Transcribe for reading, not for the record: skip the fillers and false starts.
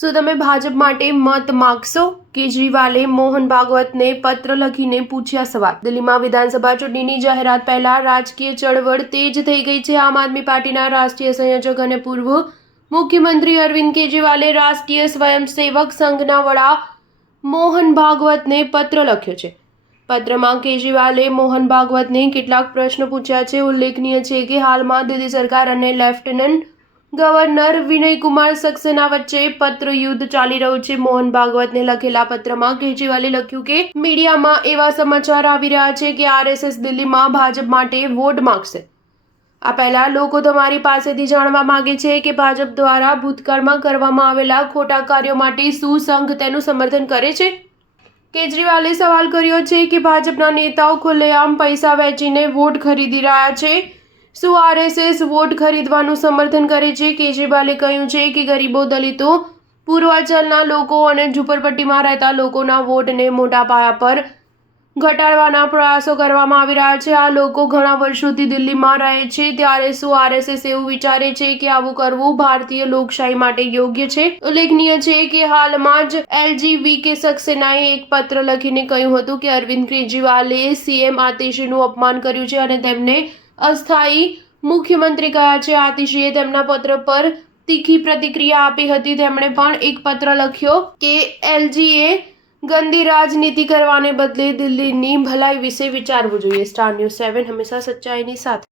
શું તમે ભાજપ માટે મત માગશો? કેજરીવાલે મોહન ભાગવતને પત્ર લખીને પૂછ્યા સવાલ. દિલ્હીમાં વિધાનસભા ચૂંટણીની જાહેરાત પહેલા રાજકીય ચળવળ તેજ થઈ ગઈ છે. આમ આદમી પાર્ટીના રાષ્ટ્રીય સંયોજક અને પૂર્વ મુખ્યમંત્રી અરવિંદ કેજરીવાલે રાષ્ટ્રીય સ્વયંસેવક સંઘના વડા મોહન ભાગવતને પત્ર લખ્યો છે. પત્રમાં કેજરીવાલે મોહન ભાગવતને કેટલાક પ્રશ્નો પૂછ્યા છે. ઉલ્લેખનીય છે કે હાલમાં દિલ્હી સરકાર અને લેફ્ટનન્ટ ગવર્નર વિનયકુમાર સક્સેના વચ્ચે પત્ર યુદ્ધ ચાલી રહ્યું છે. મોહન ભાગવતને લખેલા પત્રમાં કેજરીવાલે લખ્યું કે મીડિયામાં એવા સમાચાર આવી રહ્યા છે કે આરએસએસ દિલ્હીમાં ભાજપ માટે વોટ માંગશે. આ પહેલા લોકો તમારી પાસેથી જાણવા માંગે છે કે ભાજપ દ્વારા ભૂતકાળમાં કરવામાં આવેલા ખોટા કાર્યો માટે શું સંઘ તેનું સમર્થન કરે છે? કેજરીવાલે સવાલ કર્યો છે કે ભાજપના નેતાઓ ખુલ્લેઆમ પૈસા વેચીને વોટ ખરીદી રહ્યા છે. શું આરએસએસ વોટ ખરીદવાનું સમર્થન કરે છે? કેજરીવાલે કહ્યું છે કે ગરીબો, દલિતો, પૂર્વાંચલના લોકો અને ઝૂંપડપટ્ટીમાં રહેતા લોકોના વોટને મોટા પાયા પર ઘટાડવાના પ્રયાસો કરવામાં આવી રહ્યા છે. આ લોકો ઘણા વર્ષોથી દિલ્હીમાં રહે છે, ત્યારે શું આરએસએસ એવું વિચારે છે કે આવું કરવું ભારતીય લોકશાહી માટે યોગ્ય છે? ઉલ્લેખનીય છે કે હાલમાં જ એલજી સક્સેનાએ એક પત્ર લખીને કહ્યું હતું કે અરવિંદ કેજરીવાલે સીએમ આતિશીનું અપમાન કર્યું છે અને તેમને અસ્થાયી મુખ્યમંત્રી કહ્યા છે. આતિશીએ તેમના પત્ર પર તીખી પ્રતિક્રિયા આપી હતી. તેમણે પણ એક પત્ર લખ્યો કે એલજીએ ગંદી રાજનીતિ કરવાને બદલે દિલ્હીની ભલાઈ વિશે વિચારવું જોઈએ. સ્ટાર ન્યૂઝ 7 હંમેશા સચ્ચાઈની સાથે.